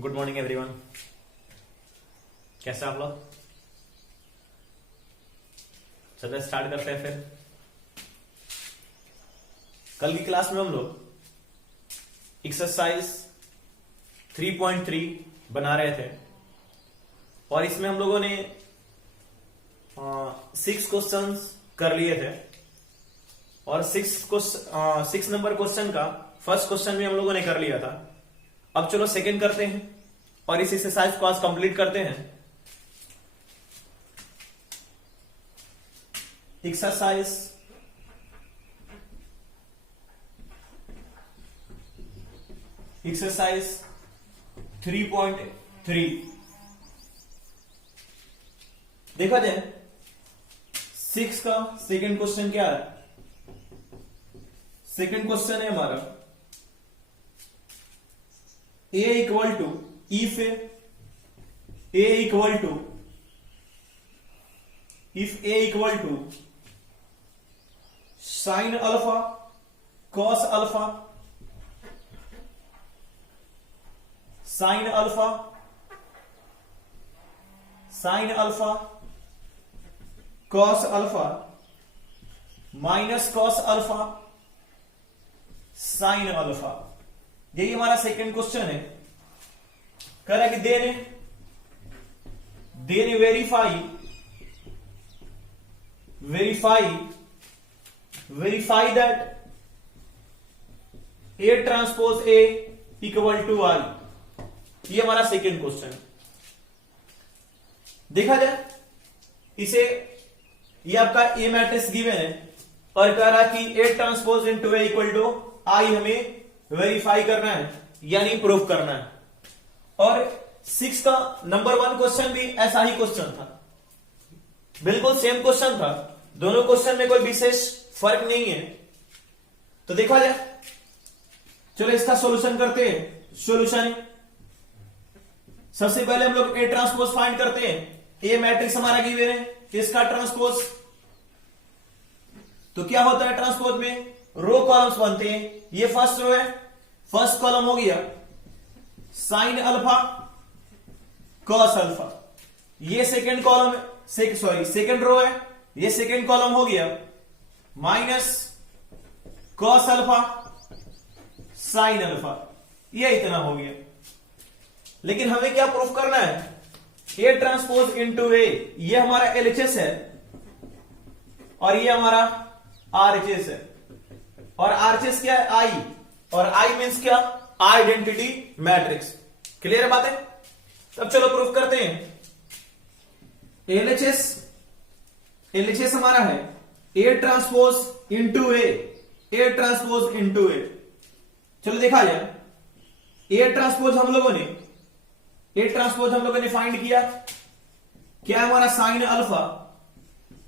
Good morning everyone. कैसे आप लोग? चलिए स्टार्ट करते हैं फिर। कल की क्लास में हम लोग एक्सरसाइज 3.3 बना रहे थे और इसमें हम लोगों ने 6 क्वेश्चंस कर लिए थे और 6 नंबर क्वेश्चन का फर्स्ट क्वेश्चन भी हम लोगों ने कर लिया था। अब चलो सेकंड करते हैं और इस एक्सरसाइज को आज कंप्लीट करते हैं। एक्सरसाइज 3.3 देखा जाए 6 का सेकंड क्वेश्चन क्या है। सेकंड क्वेश्चन है हमारा a equal to if a equal to sine alpha cos alpha sine alpha cos alpha minus cos alpha sine alpha, यही हमारा सेकंड क्वेश्चन है। कह रहा है कि देने verify that A transpose A equal to I। ये हमारा सेकंड क्वेश्चन। देखा जाए इसे, ये आपका A मैट्रिक्स गिवन है और कह रहा है कि A transpose into A equal to I हमें वेरीफाई करना है यानी प्रूफ करना है। और 6 का नंबर 1 क्वेश्चन भी ऐसा ही क्वेश्चन था, बिल्कुल सेम क्वेश्चन था। दोनों क्वेश्चन में कोई विशेष फर्क नहीं है। तो देखा जाए, चलो इसका सॉल्यूशन करते हैं। सॉल्यूशन सबसे पहले हम लोग ए ट्रांसपोज फाइंड करते हैं। ए मैट्रिक्स हमारा गिवन है, इसका ट्रांसपोज। तो क्या होता है ट्रांसपोज में, रो कॉलम्स बनते हैं। ये फर्स्ट रो है, फर्स्ट कॉलम हो गया साइन अल्फा कॉस अल्फा। ये सेकंड कॉलम सेकंड रो है, ये सेकंड कॉलम हो गया minus cos alpha sine alpha. ये इतना हो गया। लेकिन हमें क्या प्रूफ करना है, ए ट्रांसपोज इनटू ए, ये हमारा एलएचएस है और ये हमारा आरएचएस है। और आरएचएस क्या है, आई, और आई मींस क्या, आइडेंटिटी मैट्रिक्स। क्लियर है बातें? तब चलो प्रूफ करते हैं। एलएचएस हमारा है A transpose into A, A transpose into A. चलो देखा जाए, ए ट्रांसपोज हम लोगों ने फाइंड किया। क्या है हमारा, sine alpha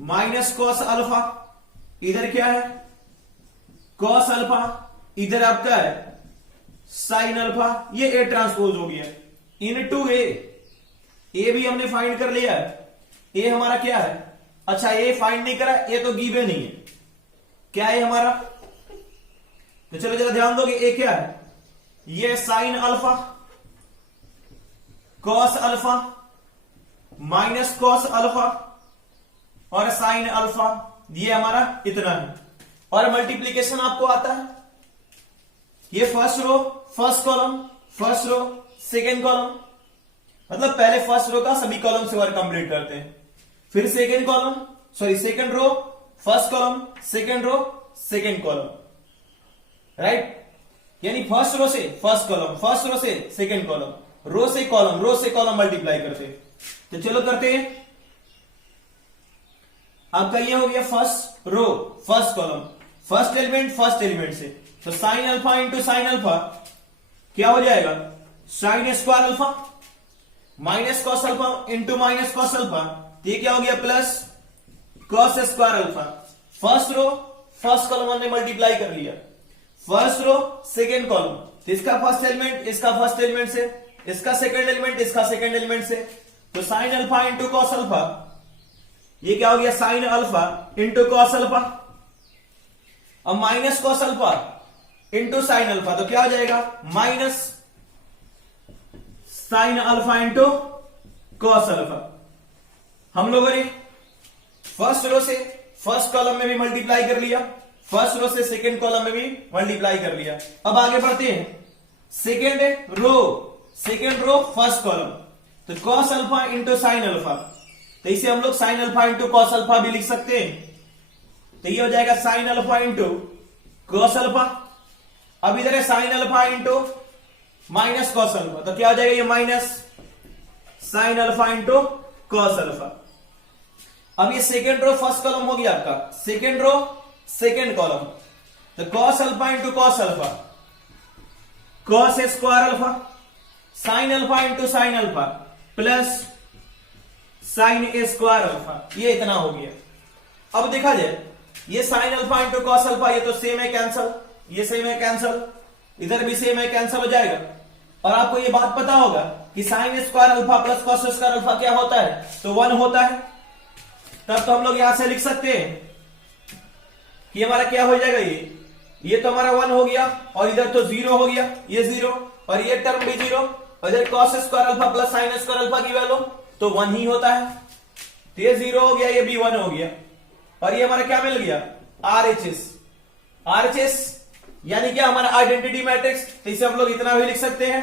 minus cos alpha, इधर क्या है कॉस अल्फा, इधर आपका है साइन अल्फा। ये ए ट्रांसपोज हो गया इनटू ए। ए भी हमने फाइंड कर लिया है। ए हमारा क्या है, अच्छा ए फाइंड नहीं करा, ए तो गिवन नहीं है। क्या है हमारा, तो चलो जरा ध्यान दो कि ए क्या है। ये sign alpha cos alpha minus cos alpha और साइन अल्फा, ये हमारा इतना है। और मल्टीप्लीकेशन आपको आता है, ये first row first column, first row second column, मतलब पहले फर्स्ट रो का सभी कॉलम से वर्क कंप्लीट करते हैं, फिर second row first column, second row second column, right. यानी फर्स्ट रो से फर्स्ट कॉलम, फर्स्ट रो से सेकेंड कॉलम, रो से कॉलम मल्टीप्लाई करते हैं। तो चलो करते हैं। आपका ये हो गया first row first column, first element से। तो sine alpha into sine alpha क्या हो जाएगा, sine square alpha minus cos alpha into minus cos alpha, ये क्या हो गया plus cos square alpha. First row first column हमने मल्टीप्लाई कर लिया, फर्स्ट रो सेकेंड कॉलम, इसका फर्स्ट एलिमेंट इसका फर्स्ट एलिमेंट से, इसका सेकेंड एलिमेंट इसका सेकेंड एलिमेंट से। तो sine alpha into cos alpha, ये क्या हो गया sine alpha into cos alpha. अब minus cos alpha into sine alpha, तो क्या हो जाएगा minus sine alpha into cos alpha. हम लोगों ने फर्स्ट रो से फर्स्ट कॉलम में भी मल्टीप्लाई कर लिया, फर्स्ट रो से सेकेंड कॉलम में भी मल्टीप्लाई कर लिया। अब आगे बढ़ते हैं, सेकेंड रो फर्स्ट कॉलम, तो cos alpha into sine alpha, तो इसे हम लोग sign alpha into cos alpha भी लिख सकते हैं। तो ये हो जाएगा sign alpha into cos alpha. अब इधर है sign alpha into minus cos alpha, तो क्या हो जाएगा ये minus sine alpha into cos alpha. अब ये सेकेंड रो फर्स्ट कॉलम हो गया आपका, सेकेंड रो सेकेंड कॉलम, तो cos alpha into cos alpha, cos square alpha, sine alpha into sine alpha plus sign square alpha, ये इतना हो गया। अब देखा जाए ये sign alpha into cos alpha, ये तो सेम है कैंसल, ये सेम है कैंसल, इधर भी सेम है कैंसल हो जाएगा। और आपको ये बात पता होगा कि sign square alpha plus cos square alpha क्या होता है, तो 1 होता है। तब तो हम लोग यहां से लिख सकते हैं कि हमारा क्या हो जाएगा, ये तो हमारा 1 हो गया और इधर तो 0 हो गया, ये 0 और ये टर्म भी 0, और इधर cos square alpha plus sign square alpha की वैल्यू तो 1 ही होता है। तो ये 0 हो गया, ये भी 1 हो गया, और ये हमारा क्या मिल गया, RHS यानी क्या हमारा आइडेंटिटी मैट्रिक्स। तो इसे हम लोग इतना भी लिख सकते हैं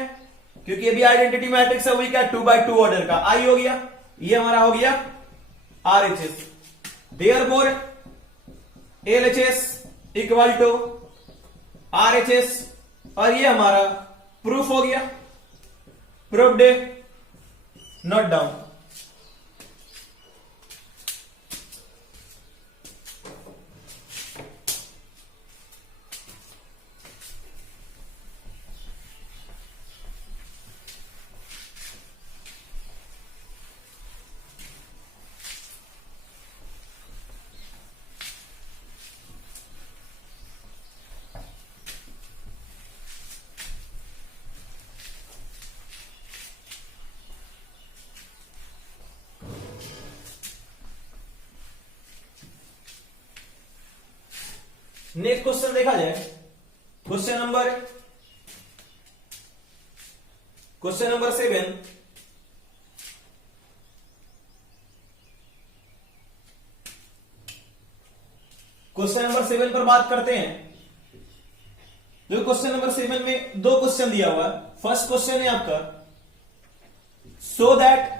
क्योंकि ये भी आइडेंटिटी मैट्रिक्स है, वही क्या 2x2 ऑर्डर का, आई हो गया, ये हमारा हो गया RHS। Therefore LHS equal to RHS, और ये हमारा प्रूफ हो गया, proofed, note down. Next question देखा जाए, क्वेश्चन नंबर 7। क्वेश्चन नंबर 7 पर बात करते हैं। जो क्वेश्चन नंबर 7 में 2 क्वेश्चन दिया हुआ है। फर्स्ट क्वेश्चन है आपका, so that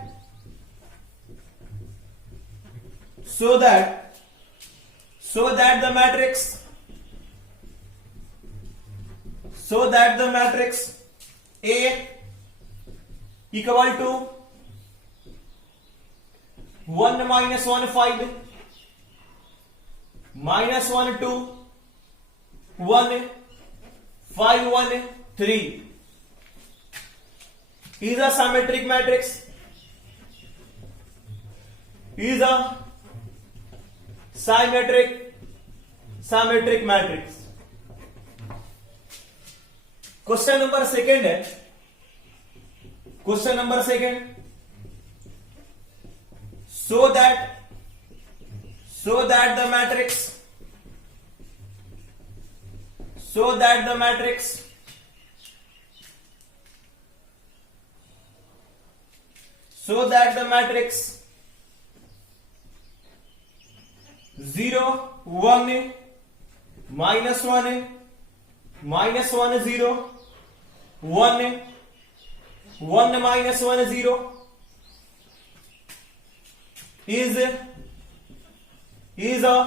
the matrix A equal to 1 minus 1 5 minus 1 2 1 5 1 3 is a symmetric matrix, is a symmetric matrix। Question number 2 है, question number 2, so that the matrix so that the matrix 0 1 minus 1 minus 1 0 1 1 minus 1 0 is a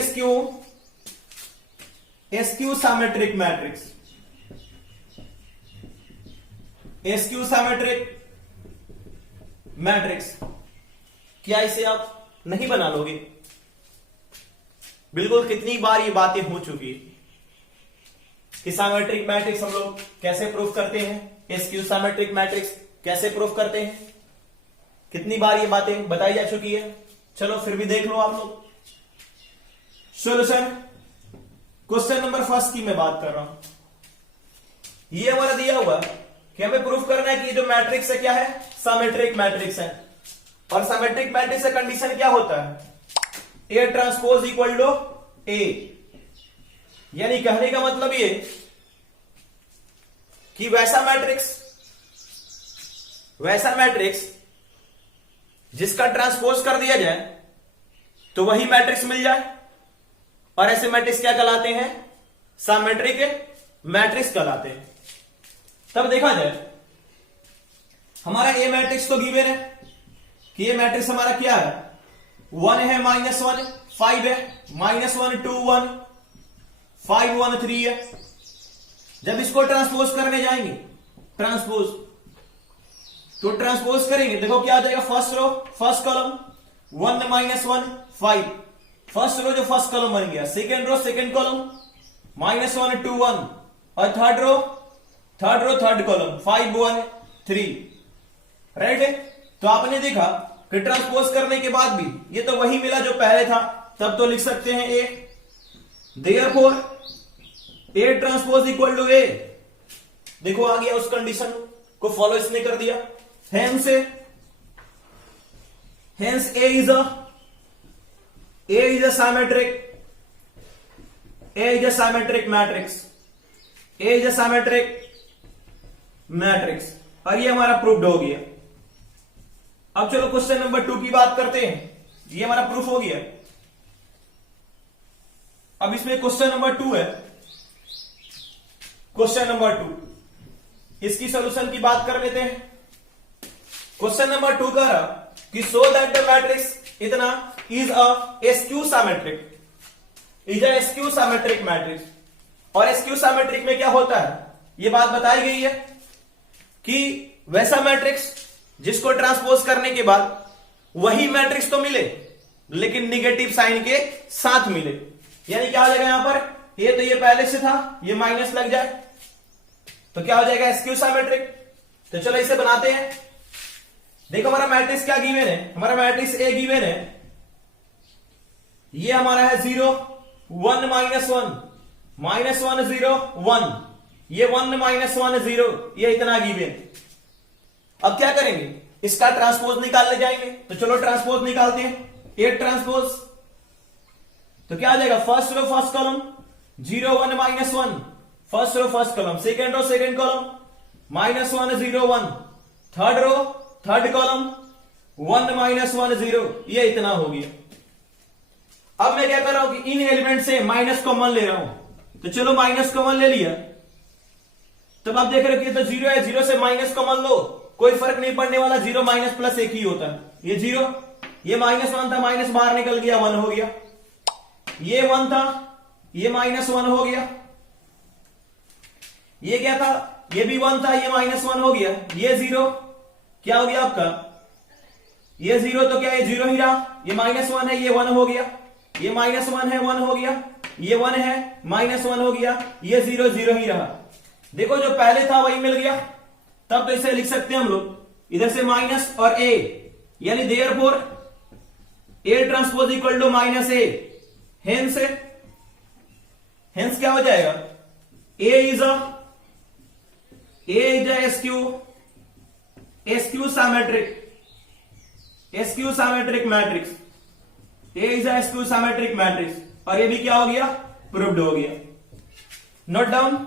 skew symmetric matrix। skew symmetric matrix, क्या इसे आप नहीं बना लोगे? बिल्कुल, कितनी बार ये बातें हो चुकी है कि सिमेट्रिक मैट्रिक्स हम लोग कैसे प्रूफ करते हैं, स्क्यू सिमेट्रिक मैट्रिक्स कैसे प्रूफ करते हैं, कितनी बार ये बातें बताई जा चुकी है। चलो फिर भी देख लो आप लोग। सॉल्यूशन क्वेश्चन नंबर 1 की मैं बात कर रहा हूं। ये हमारा दिया हुआ कि हमें प्रूफ करना है कि जो मैट्रिक्स है क्या है, सिमेट्रिक मैट्रिक्स है। और सिमेट्रिक मैट्रिक्स का कंडीशन क्या होता है, ए ट्रांसपोज इक्वल टू ए। यानी कहने का मतलब ये कि वैसा मैट्रिक्स वैसा मैट्रिक्स जिसका ट्रांसपोज कर दिया जाए तो वही मैट्रिक्स मिल जाए, और ऐसे मैट्रिक्स क्या कहलाते हैं? सिमेट्रिक मैट्रिक्स कहलाते हैं। तब देखा जाए हमारा ए मैट्रिक्स तो गिवन है कि ये मैट्रिक्स हमारा क्या है, 1 है, -1 5 है, -1 2 1 5 1 3 है। जब इसको ट्रांसपोज करने जाएंगे, ट्रांसपोज तो ट्रांसपोज करेंगे, देखो क्या आ जाएगा, first row first column 1 -1 5, first row जो फर्स्ट कॉलम बन गया, सेकेंड रो सेकेंड कॉलम -1 2 1, और third row third column 5 1 3, right है। तो आपने देखा कि ट्रांसपोज करने के बाद भी ये तो वही मिला जो पहले था, तब तो लिख सकते हैं A, therefore A transpose equal to A. देखो आ गया, उस कंडीशन को फॉलो इसने कर दिया। Hence A is a symmetric matrix, A is a symmetric matrix, और ये हमारा प्रूव्ड हो गया। अब चलो क्वेश्चन नंबर 2 की बात करते हैं। ये हमारा प्रूफ हो गया। अब इसमें क्वेश्चन नंबर 2 है, क्वेश्चन नंबर 2, इसकी सॉल्यूशन की बात कर लेते हैं। क्वेश्चन नंबर 2 कह रहा कि सो दैट द मैट्रिक्स इतना is a skew symmetric matrix, और स्क्यू सिमेट्रिक में क्या होता है, ये बात बताई गई है कि वैसा मैट्रिक्स जिसको ट्रांसपोज करने के बाद वही मैट्रिक्स तो मिले लेकिन निगेटिव साइन के साथ मिले। यानी क्या हो जाएगा यहां पर, ये तो ये पहले से था, ये माइनस लग जाए तो क्या हो जाएगा, स्क्यू सिमेट्रिक। तो चलो इसे बनाते हैं। देखो हमारा मैट्रिक्स क्या गिवन है, हमारा मैट्रिक्स ए गिवन है, ये हमारा है 0 1 -1 0 1, ये 1 -1 0, ये इतना गिवन। अब क्या करेंगे, इसका ट्रांसपोज निकालने जाएंगे। तो चलो ट्रांसपोज निकालते हैं। ए ट्रांसपोज तो क्या आ जाएगा, first row first column 0 1 -1, first row first column, second row second column -1 0 1, third row third column 1 -1 0, ये इतना हो गया। अब मैं क्या कर रहा हूं कि इन एलिमेंट से माइनस कॉमन ले रहा हूं। तो चलो माइनस कॉमन ले लिया, तब आप देख रहे हो कि ये तो 0 है, 0 से माइनस कॉमन लो, कोई फर्क नहीं पड़ने वाला, 0 माइनस प्लस 1 ही होता है। ये 0, ये -1 था, माइनस बाहर निकल गया, 1 हो गया। ये 1 था, ये -1 हो गया। ये क्या था, ये भी 1 था, ये -1 हो गया। ये 0 क्या हो गया आपका, ये 0 तो क्या ये 0 ही रहा, ये -1 है, ये 1 हो गया, ये -1 है 1 हो गया, ये 1 है -1 हो गया, ये 0 0 ही रहा। देखो जो पहले था वही मिल गया। तब तो इसे लिख सकते हैं हम लोग इधर से माइनस और ए, यानी therefore A transpose equal to -a। Hence क्या हो जाएगा, A is a skew symmetric matrix, A is a skew symmetric matrix, और ये भी क्या हो गया, प्रूव्ड हो गया। Note down.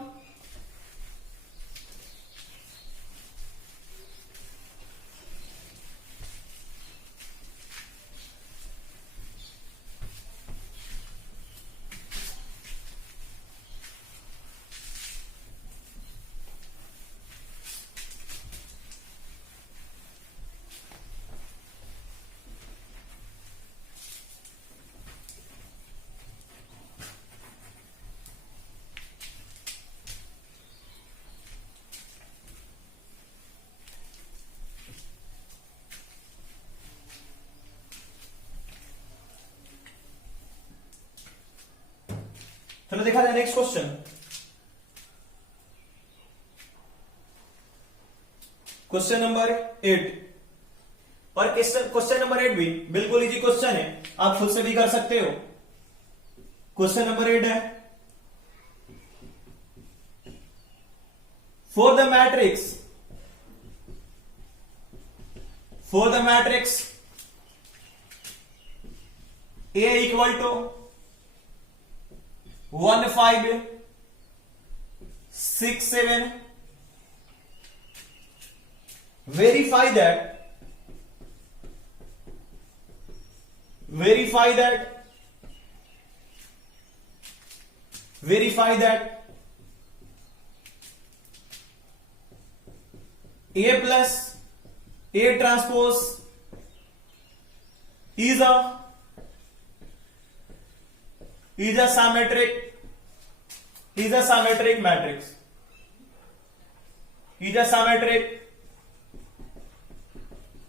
चलो देखा जाए नेक्स्ट क्वेश्चन। क्वेश्चन नंबर 8, और क्वेश्चन नंबर 8 भी बिल्कुल इजी क्वेश्चन है, आप खुद से भी कर सकते हो। क्वेश्चन नंबर 8 है, for the matrix A equal to 1 5 6 7 verify that A plus A transpose is a symmetric matrix. Is a symmetric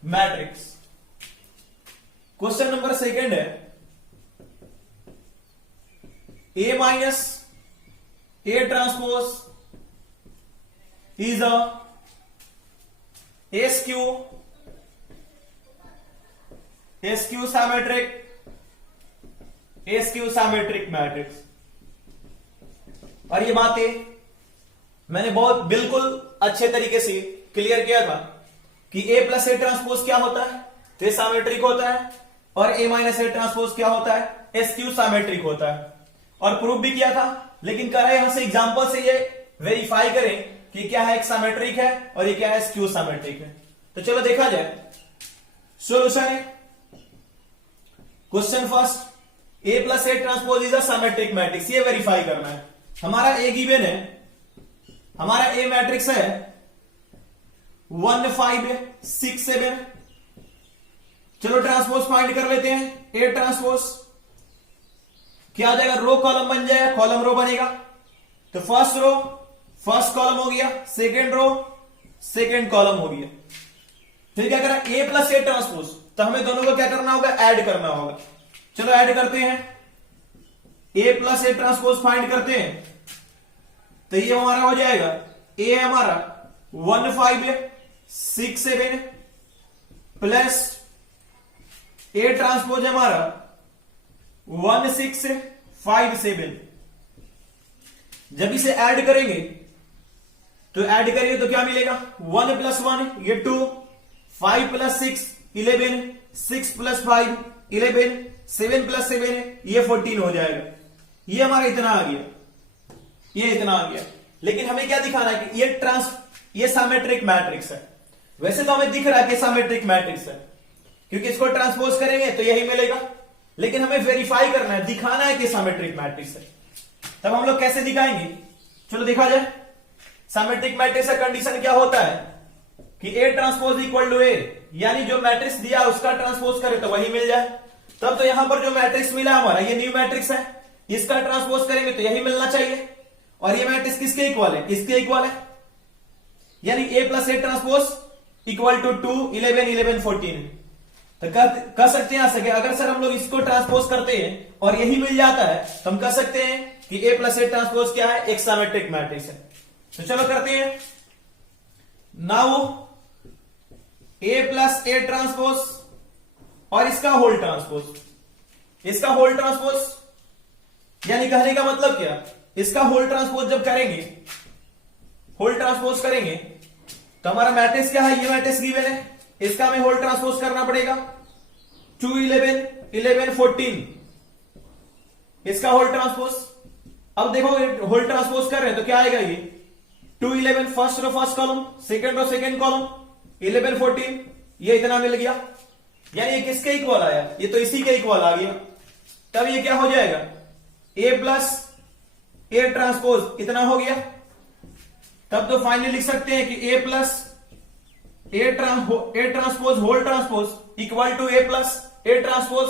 matrix. Question number second है A minus A transpose is a skew symmetric matrix. और ये बातें मैंने बहुत बिल्कुल अच्छे तरीके से क्लियर किया था कि A प्लस A ट्रांसपोज क्या होता है, तो साइमेट्रिक होता है, और A माइनस A ट्रांसपोज क्या होता है, स्क्यू साइमेट्रिक होता है, और प्रूफ भी किया था। लेकिन करें यहां से एग्जांपल से ये वेरीफाई करें कि क्या है, एक साइमेट्रिक है और ये क्या है, स्क्यू साइमेट्रिक है। तो चलो देखा जाए सॉल्यूशन है। Question first, A plus A transpose is a symmetric matrix, ये वेरीफाई करना है। हमारा A गिवन है, हमारा A मैट्रिक्स है 1 5 6 7। चलो ट्रांसपोज फाइंड कर लेते हैं। A ट्रांसपोज क्या आ जाएगा, रो कॉलम बन जाएगा, कॉलम रो बनेगा। तो फर्स्ट रो फर्स्ट कॉलम हो गया, सेकेंड रो सेकेंड कॉलम हो गया। फिर क्या करें, A प्लस A ट्रांसपोज, तो हमें दोनों को क्या करना होगा, ऐड करना होगा। चलो ऐड करते हैं, A plus A transpose find करते हैं। तो ये हमारा हो जाएगा, A है हमारा 1 5 6 7 प्लस A ट्रांसपोज है हमारा 1 6 5 7। जब इसे ऐड करेंगे तो ऐड करिए तो क्या मिलेगा, 1 प्लस 1 ये 2, 5 प्लस 6 11, 6 प्लस 5 11, 7 प्लस 7 ये 14 हो जाएगा। ये हमारा इतना आ गया, ये इतना आ गया। लेकिन हमें क्या दिखाना है कि ये साइमेट्रिक मैट्रिक्स है। वैसे तो हमें दिख रहा है कि साइमेट्रिक मैट्रिक्स है, क्योंकि इसको ट्रांसपोज करेंगे तो यही मिलेगा। लेकिन हमें वेरीफाई करना है, दिखाना है कि साइमेट्रिक मैट्रिक्स है। तब हम लोग कैसे दिखाएंगे, चलो देखा जाए। साइमेट्रिक मैट्रिक्स का कंडीशन क्या होता है कि A transpose equal to A, यानी जो मैट्रिक्स दिया उसका ट्रांसपोज करे तो वही मिल जाए। तब तो यहां पर जो मैट्रिक्स मिला हमारा, ये न्यू मैट्रिक्स है, इसका ट्रांसपोज करेंगे तो यही मिलना चाहिए। और ये मैट्रिक्स किसके इक्वल है, इसके इक्वल है, यानी A plus A transpose equal to 2 11 11 14। तो कह सकते हैं सके, अगर सर हम लोग इसको ट्रांसपोज करते हैं और यही मिल जाता है तो हम कह सकते हैं कि A प्लस A ट्रांसपोज क्या है, एक साइमेट्रिक मैट्रिक्स है। तो चलो करते हैं। Now A plus A transpose और इसका होल ट्रांसपोज, इसका होल ट्रांसपोज, यानी कहने का मतलब क्या, इसका होल ट्रांसपोज जब करेंगे, होल ट्रांसपोज करेंगे तो हमारा मैट्रिक्स क्या है, ये मैट्रिक्स गिवन है, इसका हमें होल ट्रांसपोज करना पड़ेगा। 2 11 11 14 इसका होल ट्रांसपोज। अब देखो होल ट्रांसपोज कर रहे हैं तो क्या आएगा, ये 2 11 first row first column, second row second column, 11 14 ये इतना मिल गया। यानी ये किसके इक्वल आया, ये तो इसी के इक्वल आ गया। तब ये क्या हो जाएगा, A प्लस A ट्रांसपोज इतना हो गया। तब तो फाइनली लिख सकते हैं कि A plus A transpose whole transpose equal to A plus A transpose.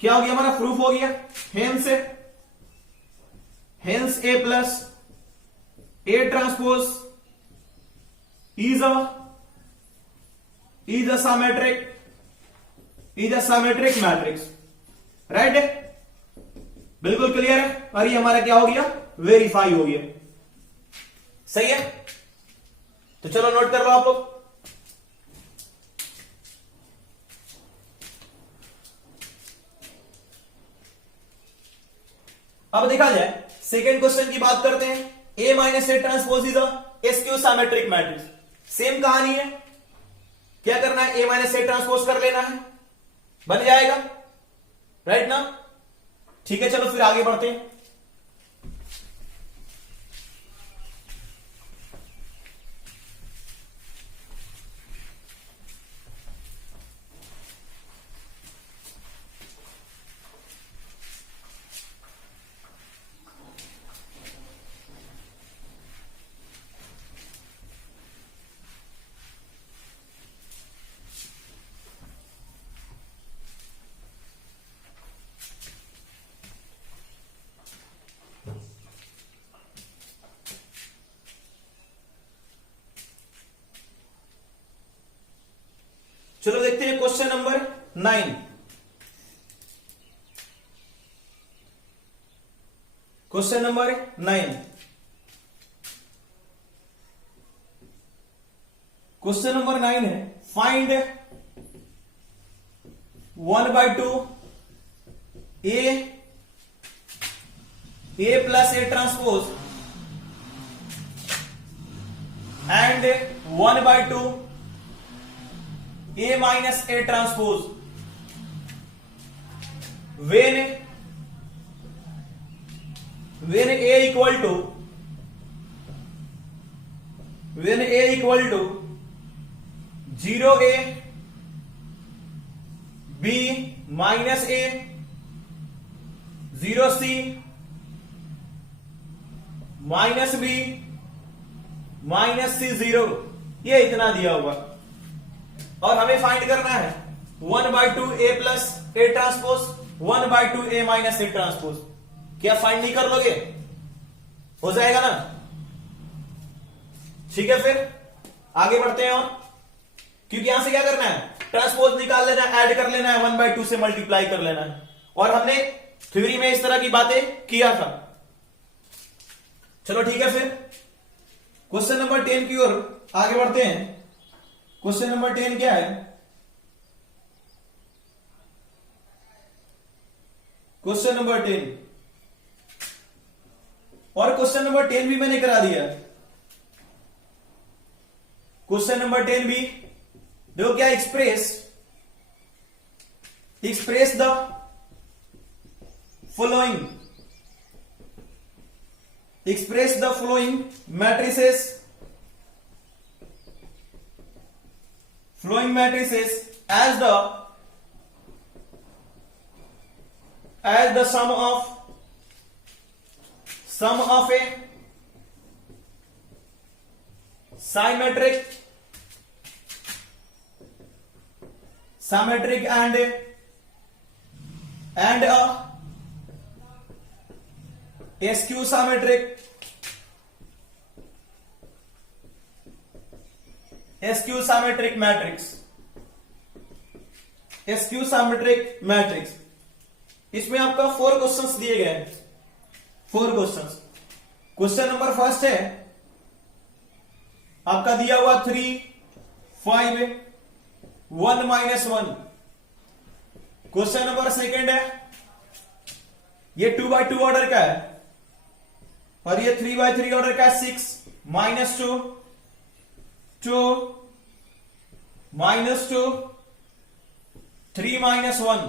क्या हो गया, हमारा प्रूफ हो गया। Hence A plus A transpose is a symmetric matrix. Right है, बिल्कुल क्लियर है। और ये हमारा क्या हो गया, वेरीफाई हो गया। सही है, तो चलो नोट कर लो आप लोग। अब देखा जाए सेकेंड क्वेश्चन की बात करते हैं। A minus A transpose is a skew symmetric matrix. Same कहानी है, क्या करना है, A माइनस A ट्रांसपोज कर लेना है, बन जाएगा। राइट ना, ठीक है। चलो फिर आगे बढ़ते हैं। चलो देखते हैं question number 9। Question number 9। Question number 9 है find 1/2 A plus A transpose and 1/2 A minus A transpose when a equal to 0a b minus a 0c minus b minus c 0, ये इतना दिया हुआ और हमें फाइंड करना है 1/2 a plus a transpose 1/2 a minus a transpose. क्या find नहीं कर लोगे? हो जाएगा ना? ठीक है, फिर आगे बढ़ते हैं। और क्योंकि यहां से क्या करना है, ट्रांसपोज निकाल लेना है, ऐड कर लेना है, 1/2 से मल्टीप्लाई कर लेना है। और हमने थ्योरी में इस तरह की बातें किया था। चलो ठीक है, फिर क्वेश्चन नंबर 10 की ओर आगे बढ़ते हैं। क्वेश्चन नंबर 10 क्या है? क्वेश्चन नंबर 10, और क्वेश्चन नंबर 10 भी मैंने करा दिया। क्वेश्चन नंबर 10 भी देखो क्या, express the following matrices as the sum of a symmetric and a skew symmetric matrix. इसमें आपका 4 क्वेश्चंस दिए गए हैं। 4 क्वेश्चंस। क्वेश्चन नंबर फर्स्ट है आपका दिया हुआ 3, 5, 1 माइनस 1। क्वेश्चन नंबर सेकंड है, ये 2/2 ऑर्डर का है और ये 3/3 ऑर्डर का है। 6 माइनस 2, 2 माइनस 2, 3 माइनस 1,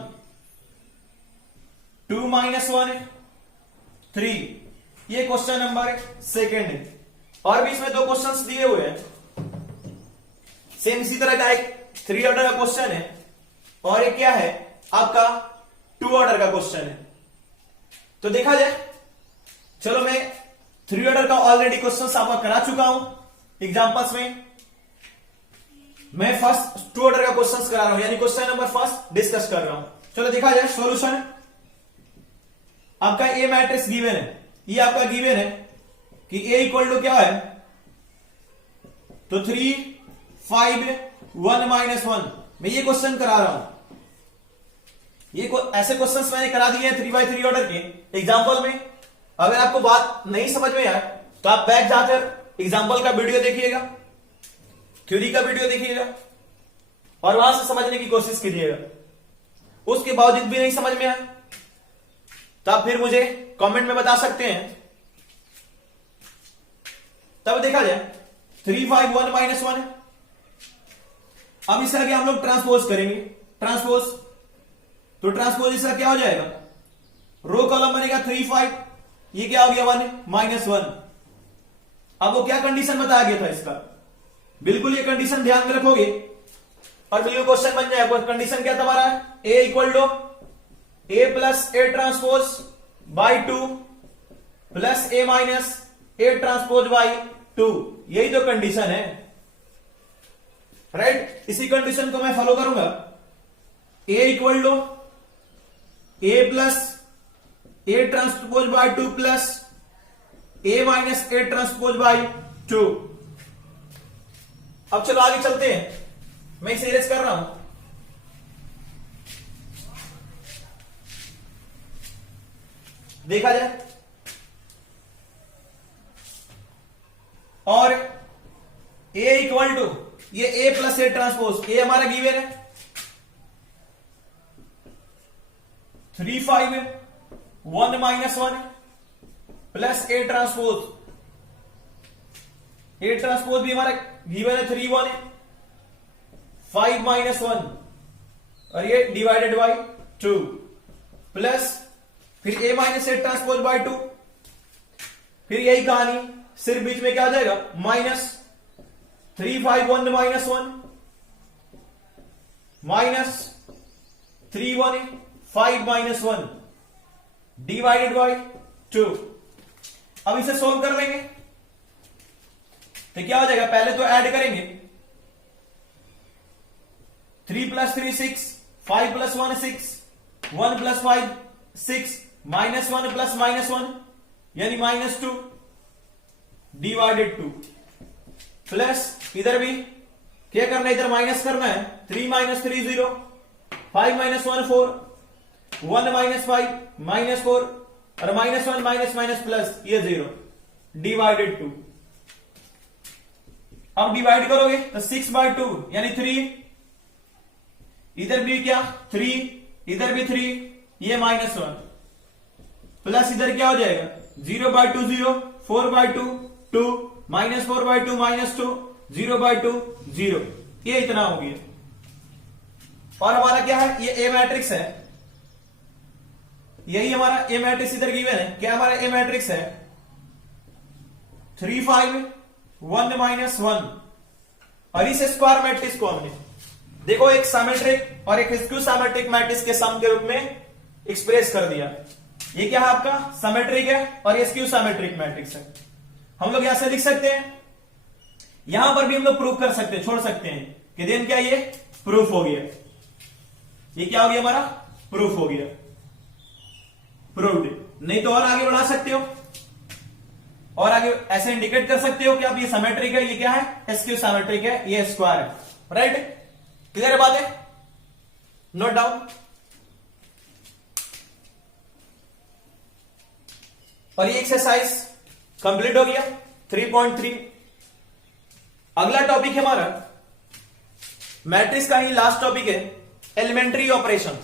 2 माइनस 1, 3। ये क्वेश्चन नंबर सेकंड है। और भी इसमें 2 क्वेश्चंस दिए हुए हैं। सेम इसी तरह का एक 3 ऑर्डर का क्वेश्चन है और एक क्या है आपका 2 ऑर्डर का क्वेश्चन है। तो देखा जाए, चलो मैं 3 ऑर्डर का ऑलरेडी क्वेश्चन आपका करा चुका हूं एग्जांपल्स में। मैं फर्स्ट 2 ऑर्डर का क्वेश्चन करा रहा हूं, यानी क्वेश्चन नंबर फर्स्ट डिस्कस कर रहा हूं। चलो देखा जाए सॉल्यूशन। आपका ए मैट्रिक्स गिवन है, ये आपका गिवन है कि ए इक्वल टू क्या है, तो 3, 5, 1 माइनस 1। मैं ये क्वेश्चन करा रहा हूं। ये ऐसे क्वेश्चंस मैंने करा दिए हैं 3/3 ऑर्डर के एग्जांपल में। अगर आपको बात नहीं समझ में आए तो आप बैक जाकर एग्जांपल का वीडियो देखिएगा, थ्योरी का वीडियो देखिएगा और वहां से समझने की कोशिश कीजिएगा। उसके बावजूद भी नहीं समझ में आए तो आप फिर मुझे कमेंट में बता सकते हैं। तब देखा जाए 3, 5, 1 माइनस 1 है। अब इस आगे हम लोग ट्रांसपोज करेंगे। ट्रांसपोज इसका क्या हो जाएगा, रो कॉलम बनेगा 3, 5, ये क्या हो गया 1 माइनस 1। अब वो क्या कंडीशन बताया गया था इसका, बिल्कुल ये कंडीशन ध्यान में रखोगे और बिल्कुल क्वेश्चन बन जाएगा। कंडीशन क्या तुम्हारा है, A equal to A plus A transpose by 2 plus A minus A transpose by 2। यही तो कंडीशन है, राइट। इसी कंडीशन को मैं फॉलो करूंगा। A equal to A plus A transpose by 2 plus A minus A transpose by 2। अब चलो आगे चलते हैं। मैं इसे इरेज कर रहा हूं। देखा जाए। और ए इक्वल टू ये ए प्लस ए ट्रांसपोज, ए हमारा गिवन है 3 5 1 minus 1 plus A transpose, A transpose भी हमारा गिवन है 3 1 है 5 माइनस 1 और ये डिवाइडेड बाई 2 प्लस फिर ए माइनस ए ट्रांसपोज बाई 2, फिर यही कहानी सिर्फ बीच में क्या आ जाएगा minus 3 5 1 minus 1 minus 3 1 5 minus 1 divided by 2। अब इसे सोल्व कर लेंगे तो क्या हो जाएगा, पहले तो ऐड करेंगे 3 plus 3 6 5 plus 1 6 1 plus 5 6 minus 1 plus minus 1 यानी माइनस 2 डिवाइडेड 2 प्लस इधर भी क्या करना है, इधर माइनस करना है 3 माइनस 3 0 5 माइनस 1 4 1 माइनस 5 माइनस 4 और माइनस 1 माइनस माइनस प्लस ये 0 डिवाइडेड 2। अब डिवाइड करोगे तो 6 बाई 2 यानी 3, इधर भी क्या 3 इधर भी 3 ये माइनस 1 प्लस इधर क्या हो जाएगा 0 by 2 0 4 by 2 2 minus 4 by 2 minus 2 0 by 2 0, ये इतना हो गया। और हमारा क्या है, ये ए मैट्रिक्स है, यही हमारा ए मैट्रिक्स इधर गिवन है। क्या हमारा ए मैट्रिक्स है 3 5 1 माइनस 1 और इस स्क्वायर मैट्रिक्स को हमने देखो एक सिमेट्रिक और एक स्क्यू सिमेट्रिक मैट्रिक्स के सम के रूप में एक्सप्रेस कर दिया। ये क्या है आपका सिमेट्रिक है और ये स्क्यू सिमेट्रिक मैट्रिक्स है। हम लोग यहां से लिख सकते हैं, यहां पर भी हम लोग प्रूफ कर सकते हैं, छोड़ सकते हैं कि देन क्या ये प्रूफ हो गया, ये क्या हो गया हमारा प्रूफ हो गया, प्रूव्ड। नहीं तो और आगे बढ़ा सकते हो और आगे ऐसे इंडिकेट कर सकते हो कि आप ये सिमेट्रिक है, ये क्या है स्क्यू सिमेट्रिक है, ये स्क्वायर है। राइट, क्लियर है बात है, नोट डाउन। और ये एक्सरसाइज कंप्लीट हो गया 3.3। अगला टॉपिक है हमारा मैट्रिक्स का ही लास्ट टॉपिक है एलिमेंट्री ऑपरेशन।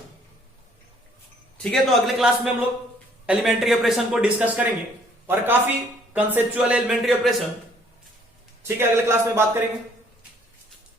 ठीक है, तो अगले क्लास में हम लोग एलिमेंट्री ऑपरेशन को डिस्कस करेंगे और काफी कंसेप्चुअल एलिमेंट्री ऑपरेशन। ठीक है, अगले क्लास में बात करेंगे।